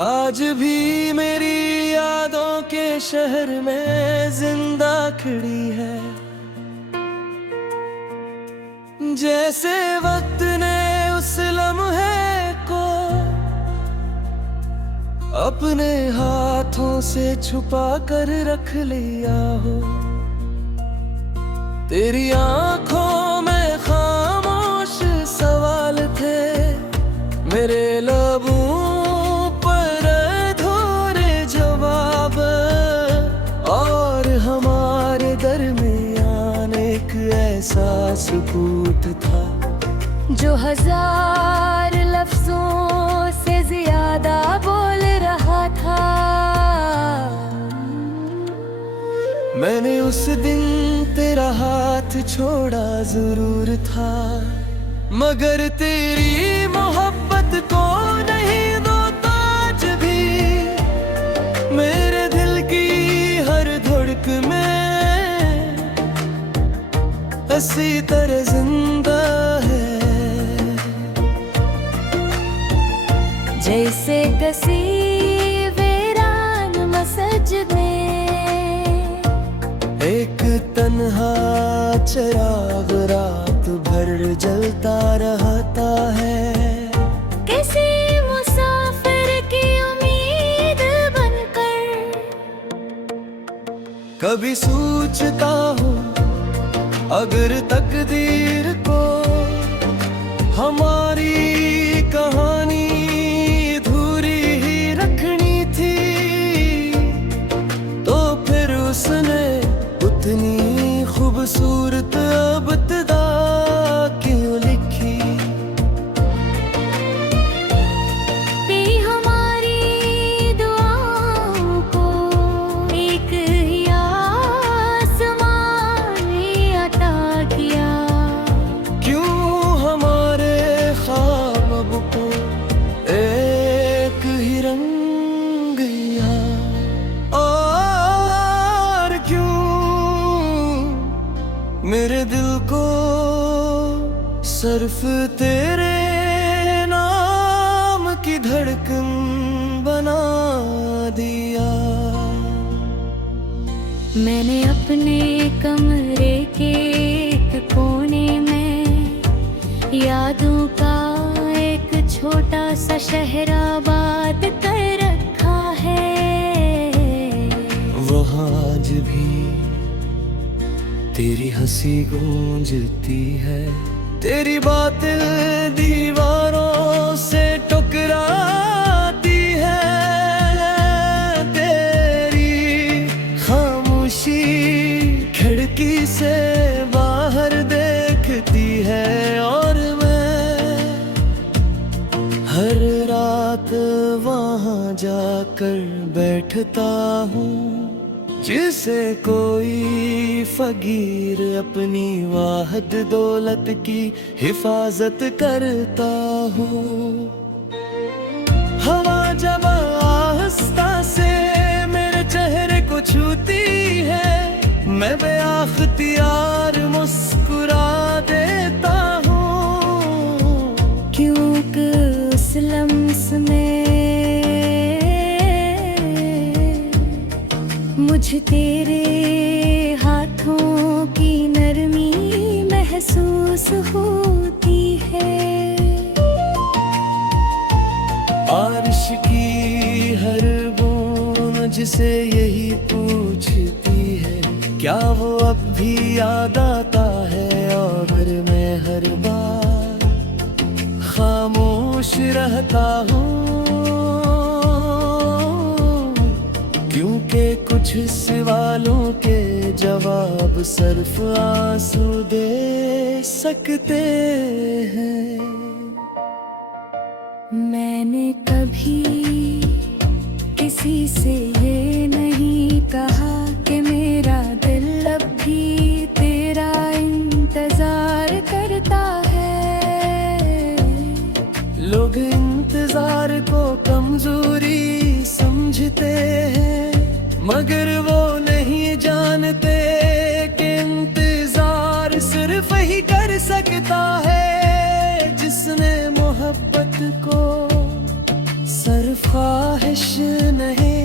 आज भी मेरी यादों के शहर में जिंदा खड़ी है, जैसे वक्त ने उस लम्हे को अपने हाथों से छुपा कर रख लिया हो। तेरी आंखों में खामोश सवाल थे, मेरे लबों पर अधूरे जवाब, और हमारे दरमियान एक ऐसा सुकूत था जो हजार लफ्जों से ज्यादा बोल रहा था। मैंने उस दिन तेरा हाथ छोड़ा जरूर था, मगर तेरी मोहब्बत को नहीं दोता आज भी। मेरे दिल की हर धड़क में इसी तरह जिंदा है, जैसे कसी वीरान मसज में एक तन्हा चिराग रात भर जलता रहता है। किसी मुसाफिर की उम्मीद बनकर कभी सोचता हूँ अगर तकदीर को हमारी कहानी अधूरी ही रखनी थी, तो फिर उसने उतनी खूबसूरत इब्तिदा क्यों लिखी। भी हमारी दुआओं को एक ही आसमान ने अता किया। क्यों हमारे ख्वाब को एक ही रंग दिया, और क्यों मेरे दिल को सिर्फ तेरे नाम की धड़कन बना दिया। मैंने अपने कमरे के एक कोने में यादों का एक छोटा सा शहर आबाद कर रखा है। वहाँ आज भी तेरी हंसी गूंजती है, तेरी बातें दीवारों से टकराती है, तेरी खामोशी खिड़की से बाहर देखती है, और मैं हर रात वहाँ जाकर बैठता हूँ, जिसे कोई फकीर अपनी वाहद दौलत की हिफाजत करता हूँ। हवा जब आहिस्ता से मेरे चेहरे को छूती है, मैं बेअख्तियार मुस्कुरा देता हूँ, क्योंकि उस लम्स में मुझे तेरे हाथों की नरमी महसूस होती है। बारिश की हर बूंद जिसे यही पूछती है, क्या वो अब भी याद आता है, और मैं हर बार खामोश रहता हूँ, क्योंकि कुछ सवालों के जवाब सिर्फ आंसू दे सकते हैं। मैंने कभी किसी से ये नहीं कहा कि मेरा दिल अब भी तेरा इंतजार करता है। लोग इंतजार को कमजोरी समझते हैं, मगर वो नहीं जानते कि इंतजार सिर्फ ही कर सकता है जिसने मोहब्बत को ख्वाहिश नहीं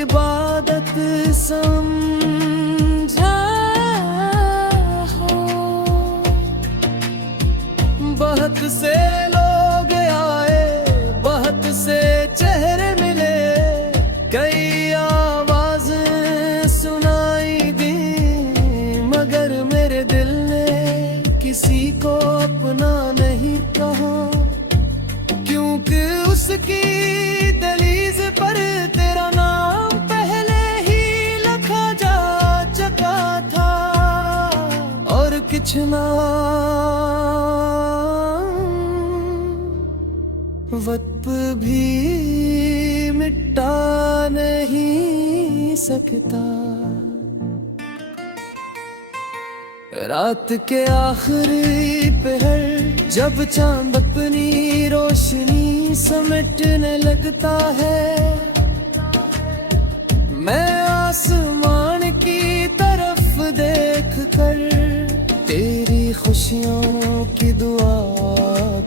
इबादत समझा हो। बहुत से लोग आए, बहुत से चेहरे मिले, कई आवाजें सुनाई दी, मगर मेरे दिल ने किसी को अपना नहीं कहा, क्योंकि उसकी दहलीज पर तेरा नाम पहले ही लिखा जा चुका था। और कुछ नाम वक्त भी मिटा नहीं सकता। रात के आखिरी पहर जब चांद अपनी रोशनी समेटने लगता है, मैं आसमान की तरफ देख कर तेरी खुशियों की दुआ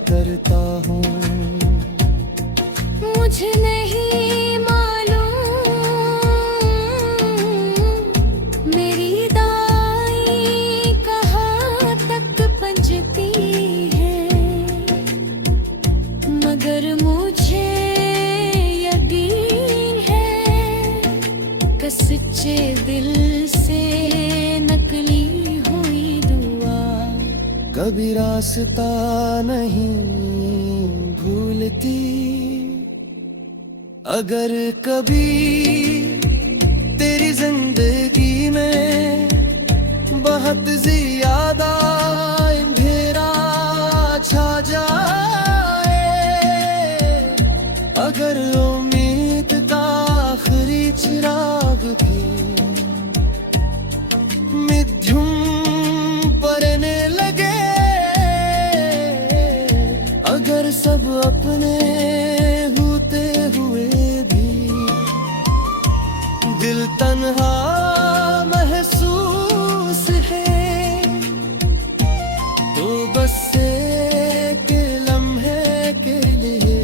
करता हूँ। मुझे नहीं मालूम मेरी दाई कहाँ तक पहुँचती है, मगर मुझे यकीन है कि सच्चे दिल से नकली हुई दुआ कभी रास्ता नहीं भूलती। अगर कभी तेरी जिंदगी में बहुत ज्यादा अंधेरा छा जाए, अगर उम्मीद का आखिरी चिराग भी मिथ्युम पड़ने लगे, अगर सब अपने होते हुए भी दिल तन्हा महसूस है, तो बस एक लम्हे के लिए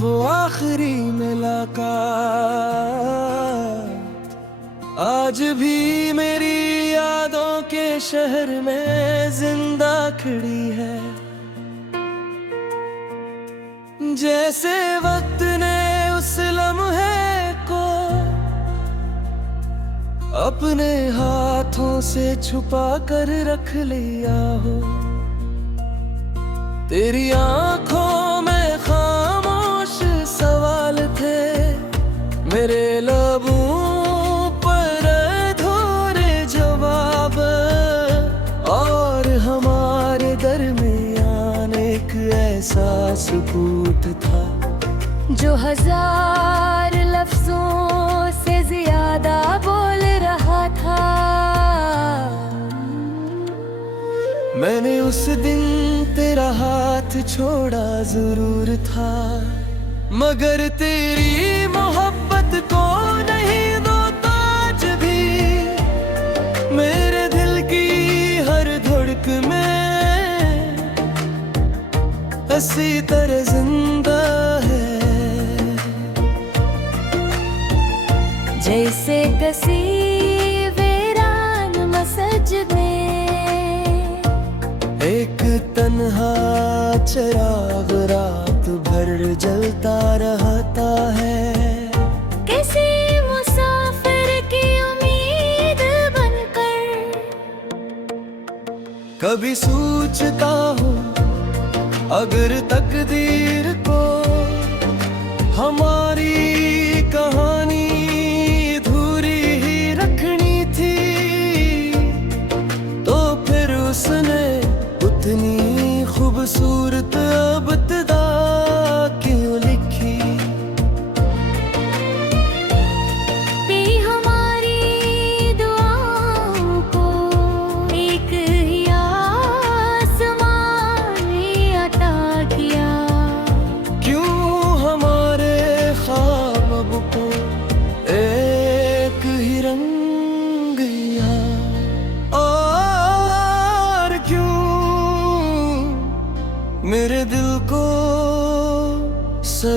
वो आखिरी मुलाकात आज भी मेरी यादों के शहर में जिंदा खड़ी है। जैसे वक्त ने उस लम्हे को अपने हाथों से छुपा कर रख लिया हो। तेरी आंखों में खामोश सवाल थे, मेरे लबों पर अधूरे जवाब, और हमारे दरमियान एक ऐसा सुकूत था जो हजार लफ्जों से ज्यादा बोल रहा था। मैंने उस दिन तेरा हाथ छोड़ा जरूर था, मगर तेरी मोहब्बत को नहीं दोता आज भी मेरे दिल की हर धड़क में इसी तरह जिंदा है। जैसे कसी वीरान मसजिद में एक तन्हा चिराग रात भर जलता रहता है, किसी मुसाफिर की उम्मीद बनकर। कभी सोचता हूँ अगर तकदीर को हमारी कहानी अधूरी ही रखनी थी, तो फिर उसने उतनी खूबसूरत इब्तिदा क्यों लिखी। पी हो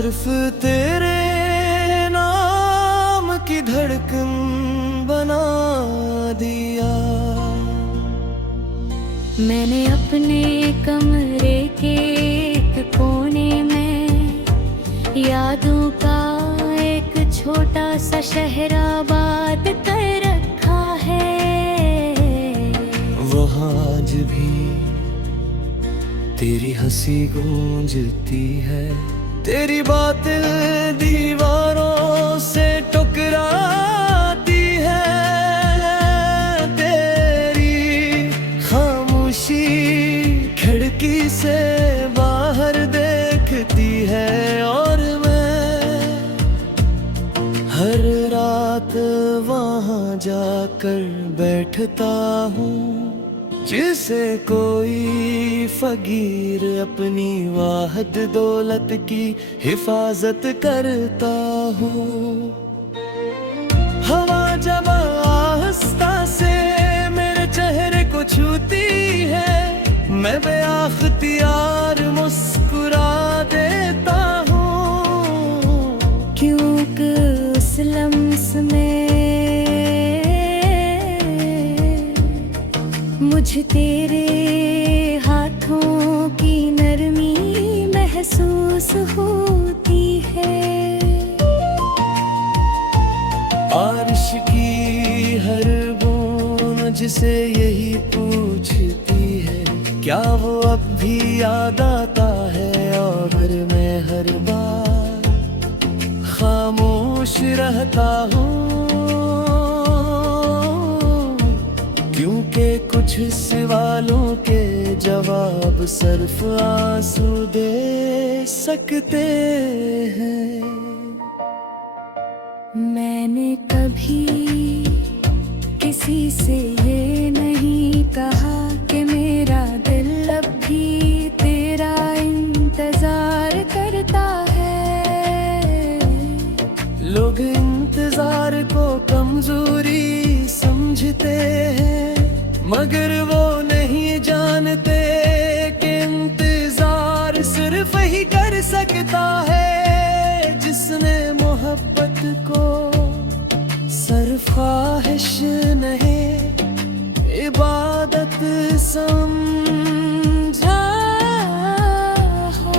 सिर्फ तेरे नाम की धड़कन बना दिया। मैंने अपने कमरे के एक कोने में यादों का एक छोटा सा शहर आबाद कर रखा है। वहाँ आज भी तेरी हंसी गूंजती है, तेरी बातें दीवारों से टकराती है, तेरी खामोशी खिड़की से बाहर देखती है, और मैं हर रात वहाँ जाकर बैठता हूँ, जिसे कोई फकीर अपनी वाहद दौलत की हिफाजत करता हूँ। हवा जब आहिस्ता से मेरे चेहरे को छूती है, मैं बेअख्तियार मुस्कुरा देता हूँ, क्योंकि उस लम्स में मुझे तेरे हाथों की नरमी महसूस होती है। बारिश की हर बूंद जिसे यही पूछती है, क्या वो अब भी याद आता है, और मैं हर बार खामोश रहता हूँ, क्योंकि कुछ सवालों के जवाब सिर्फ आंसू दे सकते हैं। मैंने कभी किसी से ये नहीं कहा कि मेरा दिल अब भी तेरा इंतजार करता है। लोग इंतजार को कमजोरी समझते हैं, मगर वो नहीं जानते कि इंतजार सिर्फ ही कर सकता है जिसने मोहब्बत को सिर्फ ख्वाहिश नहीं इबादत समझा हो।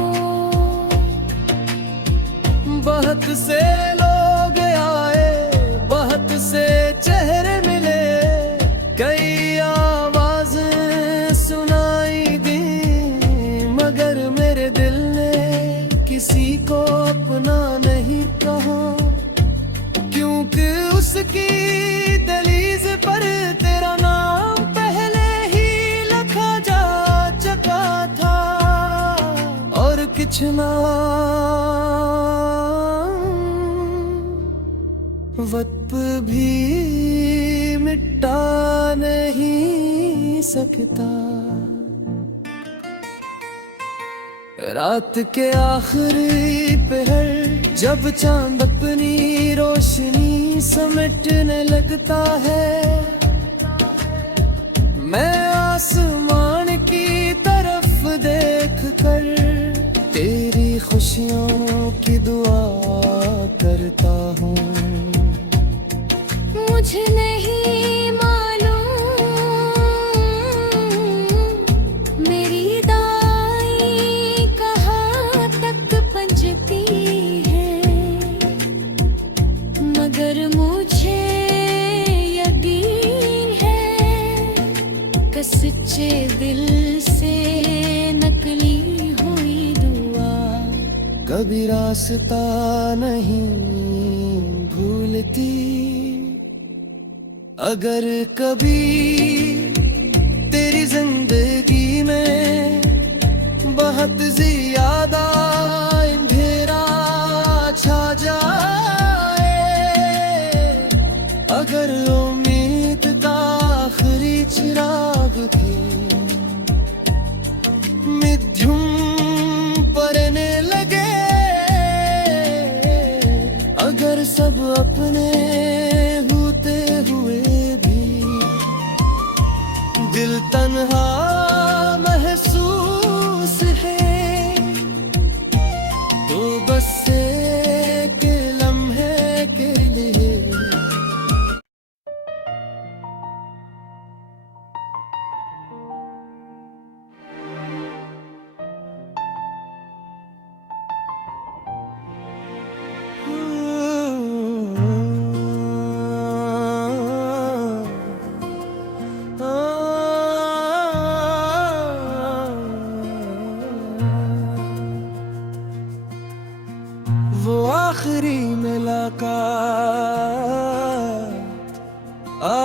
बहुत से लोग आए, बहुत से चेहरे मिले, कई आवाजें सुनाई दी, मगर मेरे दिल ने किसी को अपना नहीं कहा, क्योंकि उसकी दहलीज पर तेरा नाम पहले ही लिखा जा चुका था, और कुछ नाम वक्त भी मिटा नहीं सकता। रात के आखिरी पहर जब चांद अपनी रोशनी समेटने लगता है, मैं आसमान की तरफ देखकर तेरी खुशियों की दुआ करता हूँ। मुझे नहीं मालूम मेरी दाई कहाँ तक पहुँचती है, मगर मुझे यकीन है कि सच्चे दिल से नकली हुई दुआ कभी रास्ता नहीं भूलती। अगर कभी तेरी जिंदगी में बहुत ज्यादा अंधेरा छा जाए, अगर उम्मीद का आखिरी चिराग भी मिथ्युम पड़ने लगे, अगर सब अपने होते हुए भी दिल तन्हा महसूस है, तो बस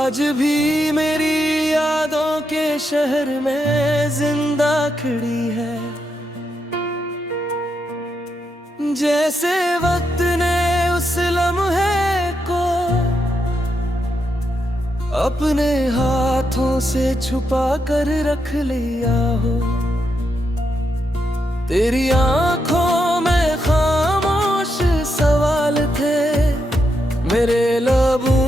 आज भी मेरी यादों के शहर में जिंदा खड़ी है, जैसे वक्त ने उस लम्हे को अपने हाथों से छुपा कर रख लिया हो। तेरी आंखों में खामोश सवाल थे, मेरे लबों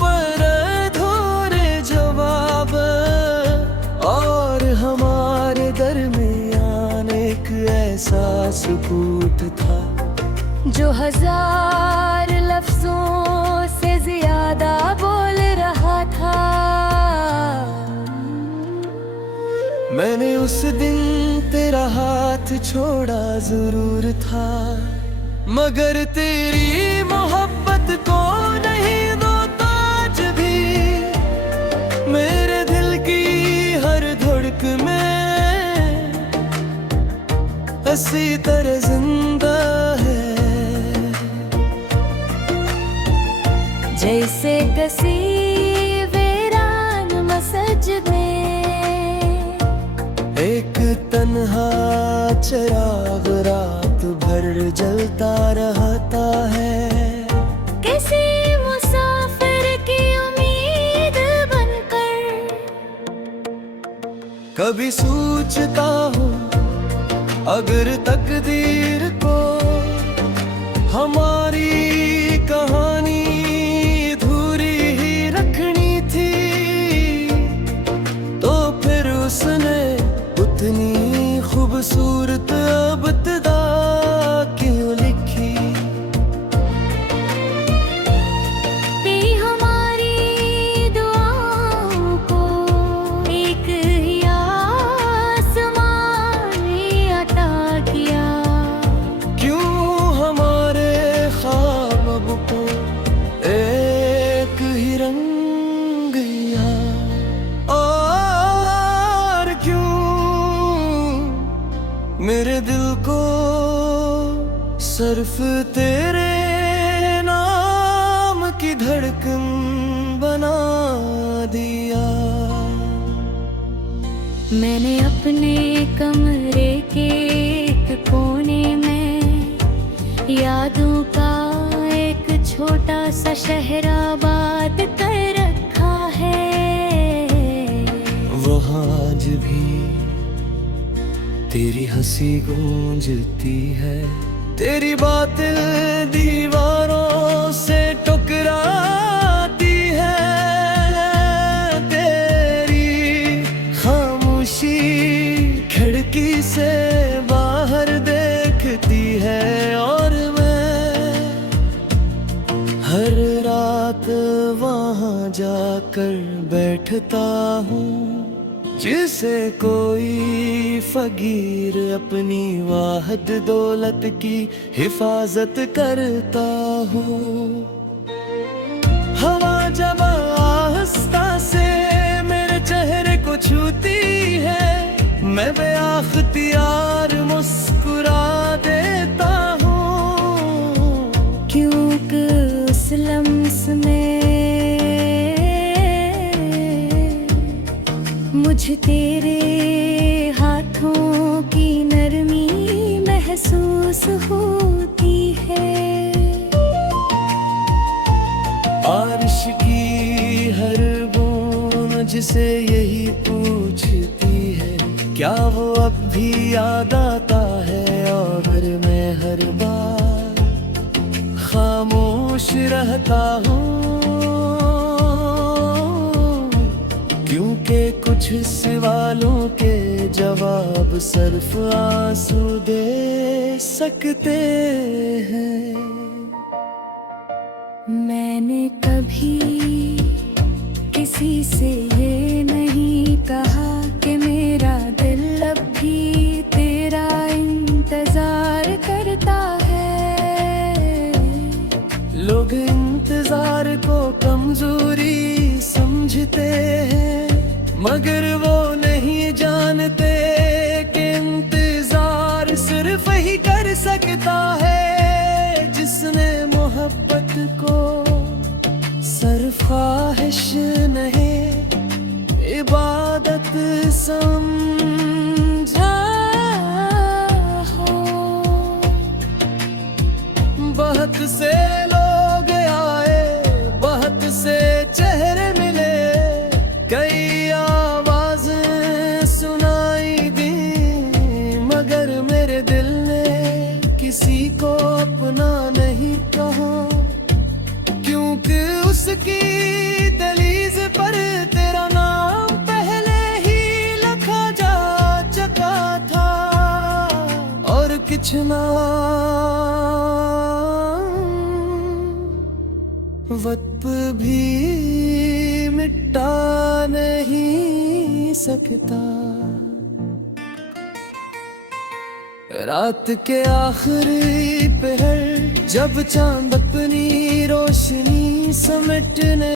पर अधूरे जवाब, और हमारे दरमियान एक ऐसा सुकूत था जो हजार लफ्जों से ज्यादा बोल रहा था। मैंने उस दिन तेरा हाथ छोड़ा जरूर था, मगर तेरी मोहब्बत को नहीं दोता आज भी। मेरे दिल की हर धड़क में हंसी तरह जिंदा है, जैसे कसी वीरान मसज में एक तन्हा चिराग रात भर जलता रहता है। किसी मुसाफिर की उम्मीद बनकर कभी सोचता हूँ अगर तकदीर को हमारी कहानी अधूरी ही रखनी थी, तो फिर उसने उतनी खूबसूरत इब्तिदा क्यों लिखी। भी हमारी दुआओं को एक ही आसमान ने अता किया। क्यों हमारे ख्वाब को एक ही रंग दिया, और क्यों मेरे दिल को सिर्फ तेरे नाम की धड़कन बना दिया। मैंने अपने कमरे के एक कोने में यादों का एक छोटा सा शहर आबाद कर रखा है। वहाँ आज भी तेरी हंसी गूंजती है, तेरी बातें दीवारों से टकराती है, तेरी खामोशी खिड़की से बाहर देखती है, और मैं हर रात वहाँ जाकर बैठता हूँ, जिसे कोई फकीर अपनी वाहद दौलत की हिफाजत करता हूँ। हवा जब आहिस्ता से मेरे चेहरे को छूती है, मैं बेअख्तियार मुस्कुरा देता हूँ, क्योंकि उस लम्स में मुझे तेरे हाथों की नरमी महसूस होती है। बारिश की हर बूंद जिसे यही पूछती है, क्या वो अब भी याद आता है, और मैं हर बार खामोश रहता हूँ, क्योंकि कुछ सवालों के जवाब सिर्फ आंसू दे सकते हैं। मैंने कभी किसी से ये नहीं कहा कि मेरा दिल अब भी तेरा इंतजार करता है। लोग इंतजार को कमजोरी समझते हैं, मगर वो नहीं जानते कि इंतजार सिर्फ ही कर सकता है जिसने मोहब्बत को सिर्फ ख्वाहिश नहीं इबादत समझा हो। बहुत से लोग आए, बहुत से चेहरे मिले, कई आवाजें सुनाई दी, मगर मेरे दिल ने किसी को अपना नहीं कहा, क्योंकि उसकी दहलीज पर तेरा नाम पहले ही लिखा जा चुका था। और कुछ नाम वक्त भी मिटा नहीं सकता। रात के आखिरी पहर जब चांद अपनी रोशनी समेटने